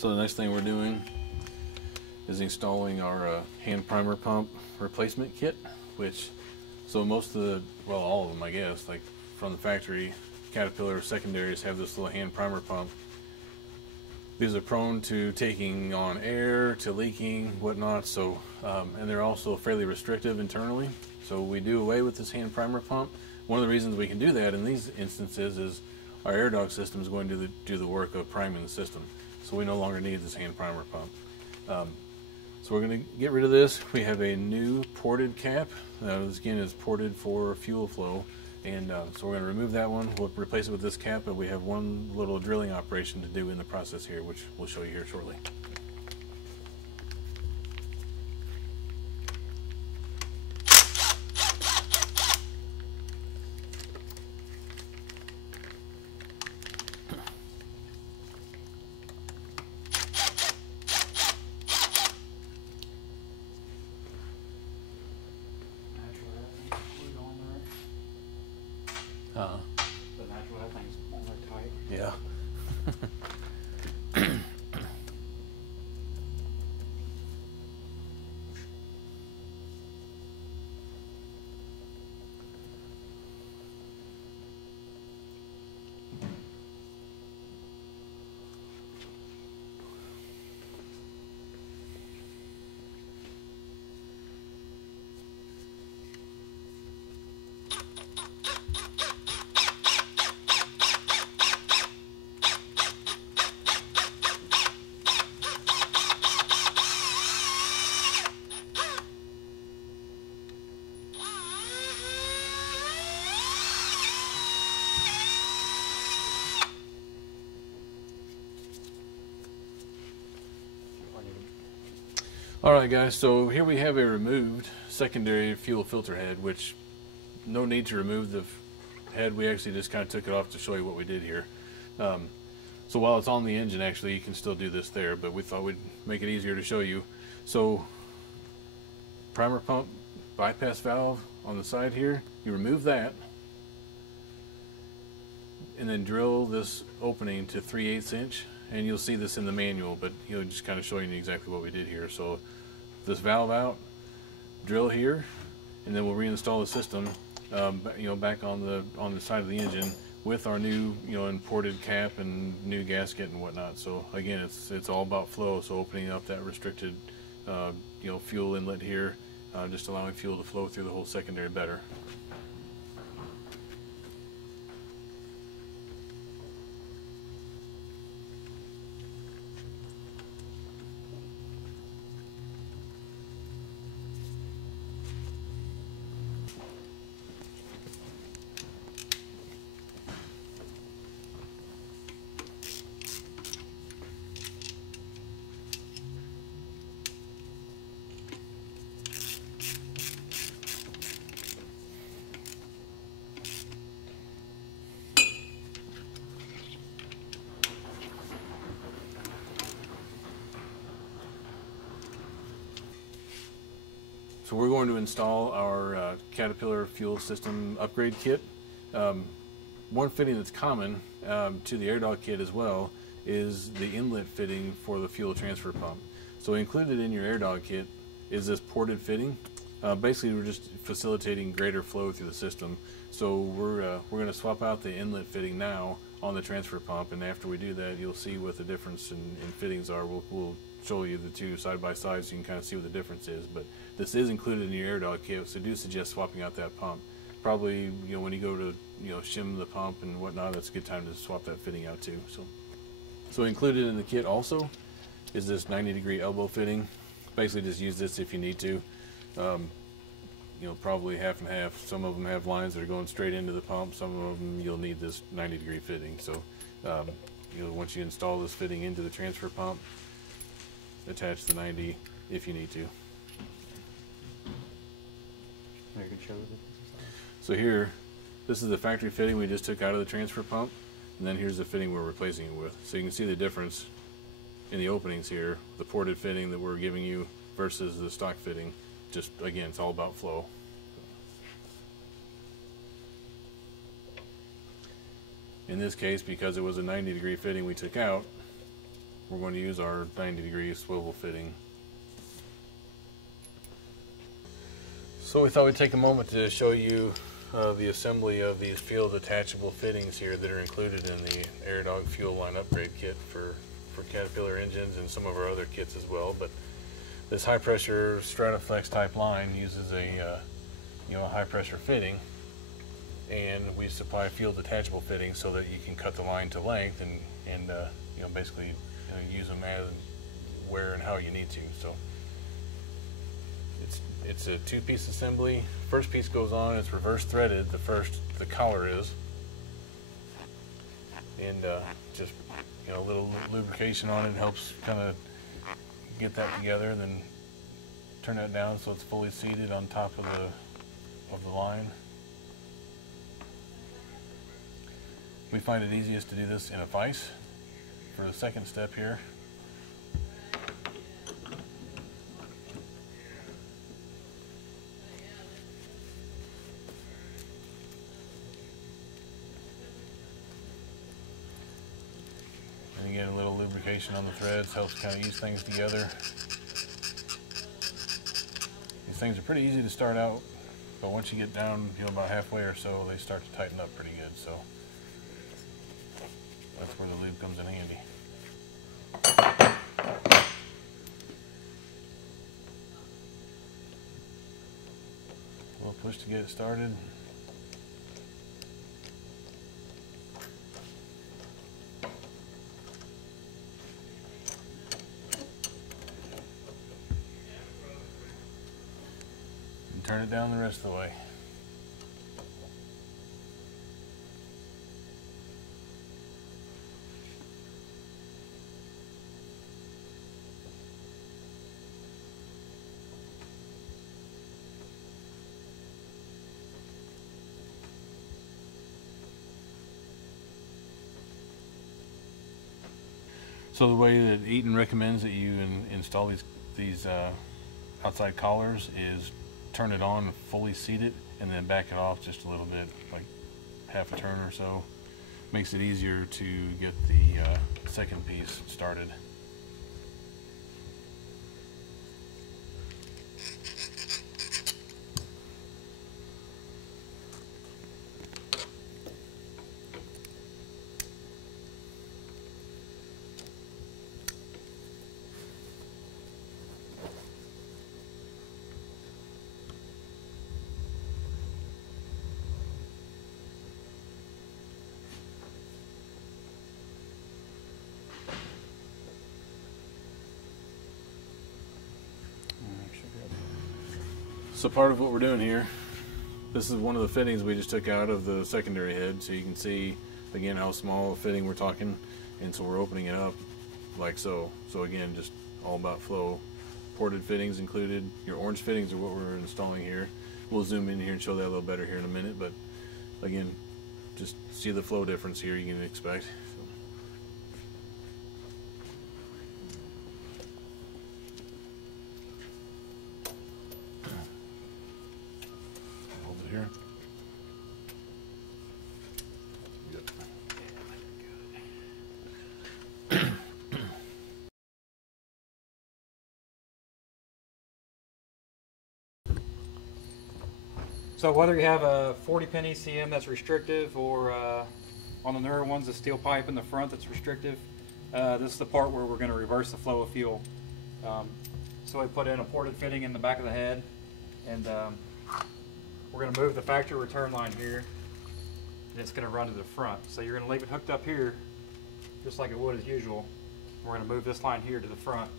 So the next thing we're doing is installing our hand primer pump replacement kit, which, so most of the, well, all of them I guess, like from the factory, Caterpillar secondaries have this little hand primer pump. These are prone to taking on air, to leaking, whatnot, so, and they're also fairly restrictive internally. So we do away with this hand primer pump. One of the reasons we can do that in these instances is our AirDog system is going to do the work of priming the system. So we no longer need this hand primer pump. So we're going to get rid of this. We have a new ported cap. This again is ported for fuel flow. And so we're going to remove that one. We'll replace it with this cap, but we have one little drilling operation to do in the process here, which we'll show you here shortly. The natural head thing's on there tight. Yeah. Alright guys, so here we have a removed secondary fuel filter head, which no need to remove the head. We actually just kind of took it off to show you what we did here. So while it's on the engine, actually you can still do this there, but we thought we'd make it easier to show you. So primer pump bypass valve on the side here, you remove that and then drill this opening to 3/8 inch. And you'll see this in the manual, but just kind of showing you exactly what we did here. So this valve out, drill here, and then we'll reinstall the system, back on the side of the engine with our new, imported cap and new gasket and whatnot. So again, it's all about flow. So opening up that restricted, fuel inlet here, just allowing fuel to flow through the whole secondary better. So we're going to install our Caterpillar fuel system upgrade kit. One fitting that's common to the AirDog kit as well is the inlet fitting for the fuel transfer pump. So included in your AirDog kit is this ported fitting. Basically, we're just facilitating greater flow through the system. So we're going to swap out the inlet fitting now on the transfer pump, and after we do that, you'll see what the difference in fittings are. We'll show you the two side by side so you can kind of see what the difference is. But this is included in your AirDog kit, so do suggest swapping out that pump. Probably, when you go to shim the pump and whatnot, that's a good time to swap that fitting out too. So included in the kit also is this 90-degree elbow fitting. Basically, just use this if you need to. Probably half and half. Some of them have lines that are going straight into the pump. Some of them you'll need this 90-degree fitting. So, once you install this fitting into the transfer pump, attach the 90 if you need to. You can show it. So here, this is the factory fitting we just took out of the transfer pump, and then here's the fitting we're replacing it with. So you can see the difference in the openings here, the ported fitting that we're giving you versus the stock fitting. Just, again, it's all about flow. In this case, because it was a 90-degree fitting we took out, we're going to use our 90-degree swivel fitting. So we thought we'd take a moment to show you the assembly of these field attachable fittings here that are included in the AirDog fuel line upgrade kit for Caterpillar engines and some of our other kits as well. But this high pressure Strataflex type line uses a high pressure fitting, and we supply field attachable fittings so that you can cut the line to length and basically use them as where and how you need to. So it's a two-piece assembly. First piece goes on, it's reverse threaded. The collar is, and just a little lubrication on it helps kind of get that together. Then turn that down so it's fully seated on top of the line. We find it easiest to do this in a vise for the second step here. And again, a little lubrication on the threads helps kind of ease things together. These things are pretty easy to start out, but once you get down about halfway or so, they start to tighten up pretty good. So that's where the lube comes in handy. We'll push to get it started. And turn it down the rest of the way. So the way that Eaton recommends that you install these outside collars is turn it on, fully seat it, and then back it off just a little bit, like half a turn or so. Makes it easier to get the second piece started. So part of what we're doing here, this is one of the fittings we just took out of the secondary head, so you can see again how small a fitting we're talking, and so we're opening it up like so. So again, just all about flow. Ported fittings included. Your orange fittings are what we're installing here. We'll zoom in here and show that a little better here in a minute, but again, just see the flow difference here you can expect. Here. So whether you have a 40-pin ECM that's restrictive, or on the newer ones, a steel pipe in the front that's restrictive, this is the part where we're going to reverse the flow of fuel. So we put in a ported fitting in the back of the head, and we're going to move the factory return line here, and it's going to run to the front. So you're going to leave it hooked up here, just like it would as usual. We're going to move this line here to the front,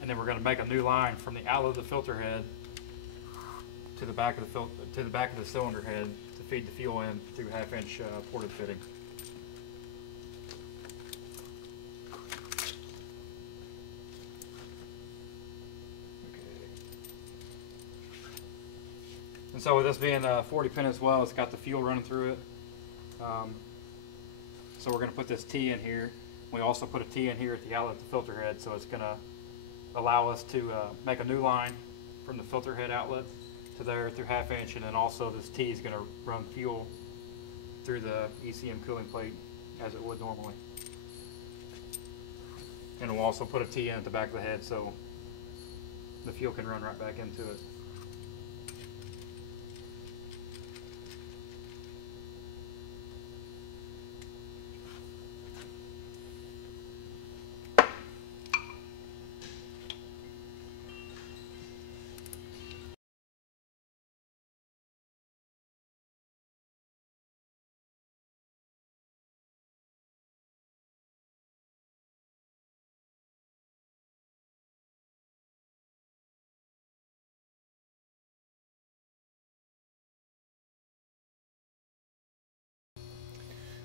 and then we're going to make a new line from the outlet of the filter head to the back of the cylinder head to feed the fuel in through 1/2-inch ported fitting. And so with this being a 40-pin as well, it's got the fuel running through it. So we're going to put this T in here. We also put a T in here at the outlet of the filter head, so it's going to allow us to make a new line from the filter head outlet to there through 1/2-inch, and then also this T is going to run fuel through the ECM cooling plate as it would normally. And we'll also put a T in at the back of the head so the fuel can run right back into it.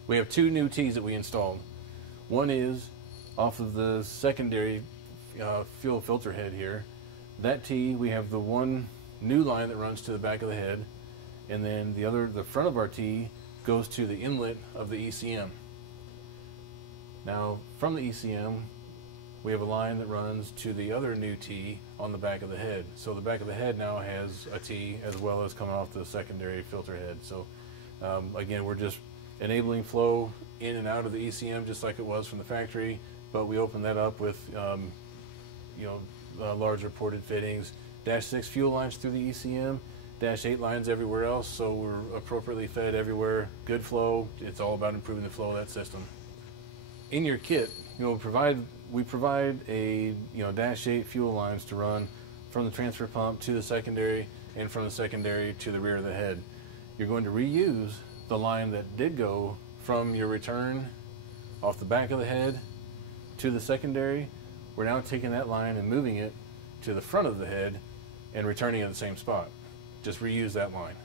We have two new T's that we installed. One is off of the secondary fuel filter head here. That T, we have the one new line that runs to the back of the head, and then the front of our T goes to the inlet of the ECM. Now, from the ECM, we have a line that runs to the other new T on the back of the head. So the back of the head now has a T as well as coming off the secondary filter head. So again, we're just enabling flow in and out of the ECM just like it was from the factory, but we open that up with larger ported fittings, -6 fuel lines through the ECM, -8 lines everywhere else, so we're appropriately fed everywhere. Good flow. It's all about improving the flow of that system. In your kit, we provide a -8 fuel lines to run from the transfer pump to the secondary and from the secondary to the rear of the head. You're going to reuse the line that did go from your return off the back of the head to the secondary. We're now taking that line and moving it to the front of the head and returning it at the same spot. Just reuse that line.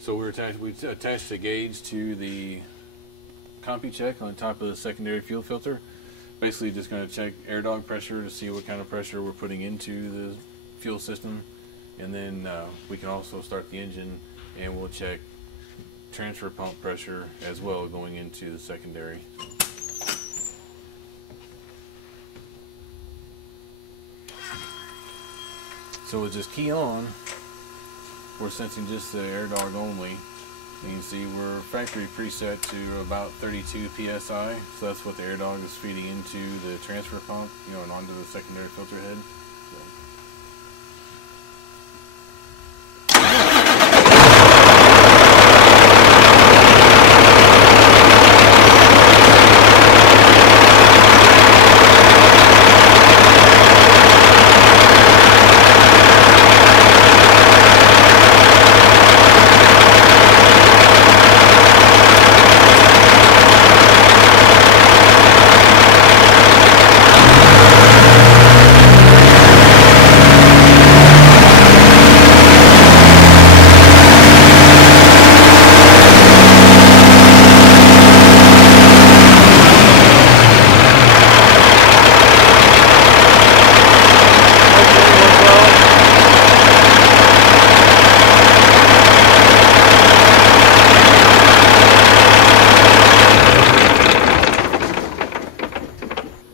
So we attached the gauge to the compy check on the top of the secondary fuel filter. Basically just going to check AirDog pressure to see what kind of pressure we're putting into the fuel system. And then we can also start the engine and we'll check transfer pump pressure as well going into the secondary. So we'll just key on. We're sensing just the AirDog only. You can see we're factory preset to about 32 psi, so that's what the AirDog is feeding into the transfer pump, and onto the secondary filter head.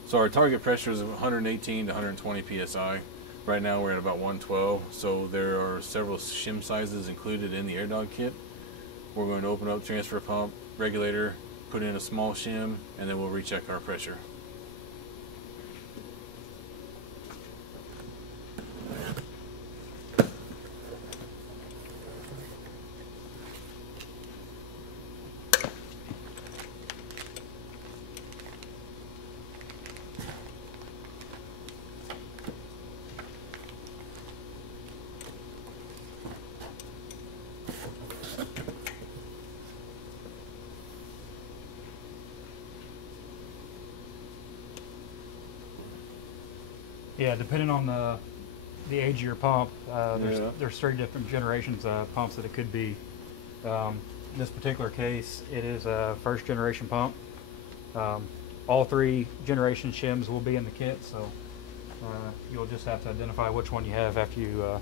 So our target pressure is 118 to 120 psi. Right now we're at about 112, so there are several shim sizes included in the AirDog kit. We're going to open up transfer pump, regulator, put in a small shim, and then we'll recheck our pressure. Yeah, depending on the age of your pump, there's 3 different generations of pumps that it could be. In this particular case, it is a first generation pump. All 3 generation shims will be in the kit, so you'll just have to identify which one you have after you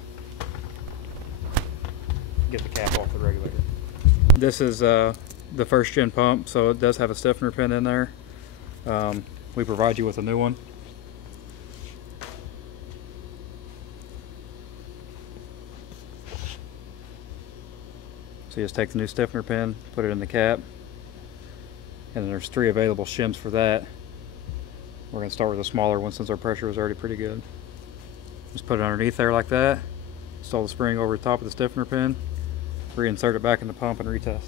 get the cap off the regulator. This is the first gen pump, so it does have a stiffener pin in there. We provide you with a new one. So you just take the new stiffener pin, put it in the cap, and then there's 3 available shims for that. We're going to start with a smaller one since our pressure was already pretty good. Just put it underneath there like that, install the spring over the top of the stiffener pin, reinsert it back in the pump, and retest.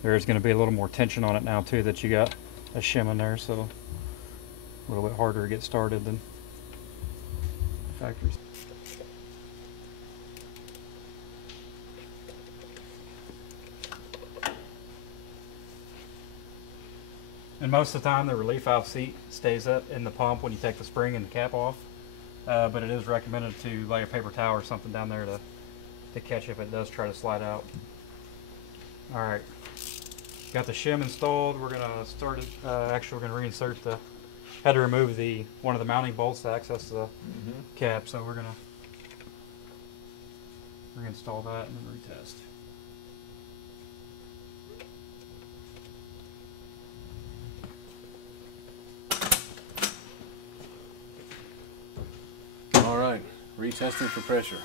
There's going to be a little more tension on it now too that you got a shim in there, so a little bit harder to get started than factories. And most of the time the relief valve seat stays up in the pump when you take the spring and the cap off, but it is recommended to lay a paper towel or something down there to catch if it does try to slide out. Alright, got the shim installed. We're going to start it, actually we're going to reinsert had to remove one of the mounting bolts to access the cap, so we're going to reinstall that and then retest. Alright, retesting for pressure.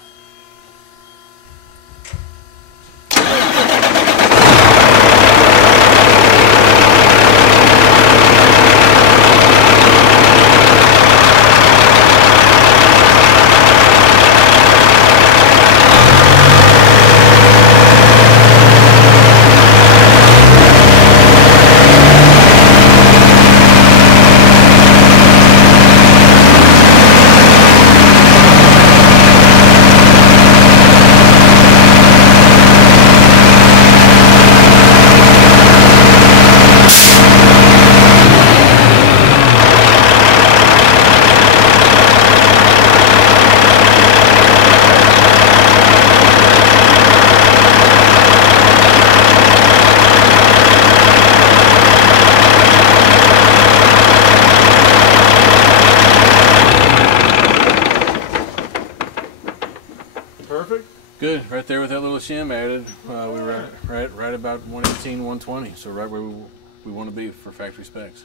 Perfect. Good, right there with that little shim added, we were right about 118, 120, so right where we want to be for factory specs.